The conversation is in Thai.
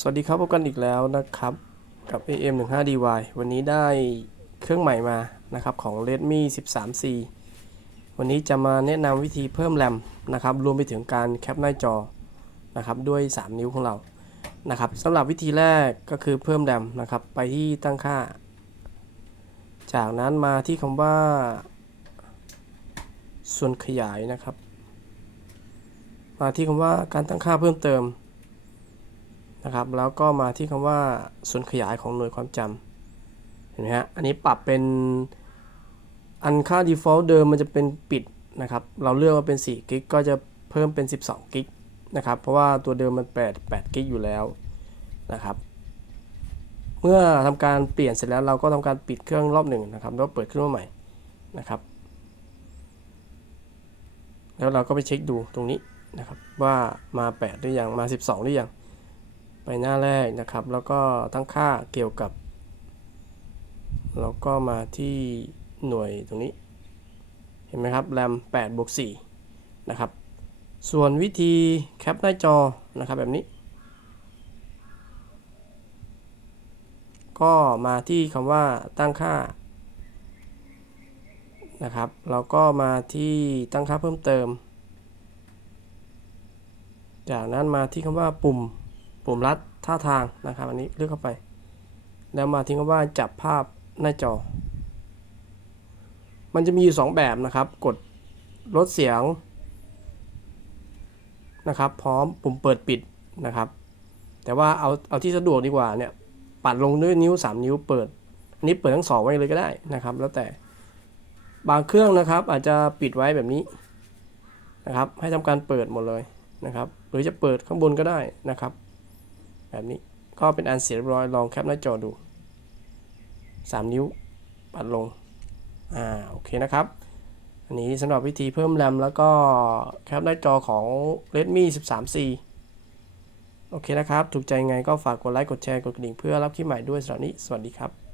สวัสดีครับพบกันอีกแล้วนะครับ กับ AM15DY วันนี้ได้เครื่องใหม่มานะครับของ Redmi 13C วันนี้จะมาแนะนำวิธีเพิ่มแรมนะครับ รวมไปถึงการแคปหน้าจอนะครับด้วย 3 นิ้วของเรานะครับสำหรับวิธีแรกก็คือเพิ่มแรมนะครับ ไปที่ตั้งค่า จากนั้นมาที่คำว่า ส่วนขยายนะครับ มาที่คำว่าการตั้งค่าเพิ่มเติม นะครับ แล้วก็มาที่คำว่าส่วนขยายของหน่วยความจำเห็นไหมฮะ อันนี้ปรับเป็นอันค่า default เดิมมันจะเป็นปิดนะครับ เราเลือกว่าเป็น4กิกก็จะเพิ่มเป็น 12กิกนะครับ เพราะว่าตัวเดิมมัน8 8กิกอยู่แล้วนะครับ เมื่อทำการเปลี่ยนเสร็จแล้วเราก็ทำการปิดเครื่องรอบหนึ่งนะครับ แล้วเปิดขึ้นมาใหม่นะครับ แล้วเราก็ไปเช็คดูตรงนี้นะครับว่ามา 8 หรือยังมา 12 หรือยัง ไปหน้าแรกนะครับ แล้วก็ตั้งค่าเกี่ยวกับเราก็มาที่หน่วยตรงนี้ เห็นไหมครับแรม8บวก4นะครับ ส่วนวิธีแคปหน้าจอนะครับแบบนี้ ก็มาที่คำว่าตั้งค่านะครับเราก็มาที่ตั้งค่าเพิ่มเติม จากนั้นมาที่คำว่าปุ่ม ปุ่มลัดท่าทางนะครับอันนี้เลือกเข้าไป แล้วมาทิ้งคำว่าจับภาพหน้าจอ มันจะมีอยู่ 2 แบบนะครับ กดลดเสียงนะครับ พร้อมปุ่มเปิดปิดนะครับ แต่ว่าเอาเอาที่สะดวกดีกว่าเนี่ยปัดลงด้วยนิ้ว 3 นิ้วเปิดอันนี้เปิดทั้งสองไว้เลยก็ได้นะครับ แล้วแต่บางเครื่องนะครับ อาจจะปิดไว้แบบนี้นะครับ ให้ทำการเปิดหมดเลยนะครับ หรือจะเปิดข้างบนก็ได้นะครับ แบบนี้ก็เป็นอันเสร็จเรียบร้อยลองแคปหน้าจอดู 3 นิ้วปัดลงอ่าโอเคนะครับอันนี้สำหรับวิธีเพิ่มแรมแล้วก็แคปหน้าจอของ Redmi 13C โอเคนะครับ ถูกใจไงก็ฝากกดไลค์ กดแชร์ กดกระดิ่งเพื่อรับคลิปใหม่ด้วยสำหรับนี้ สวัสดีครับ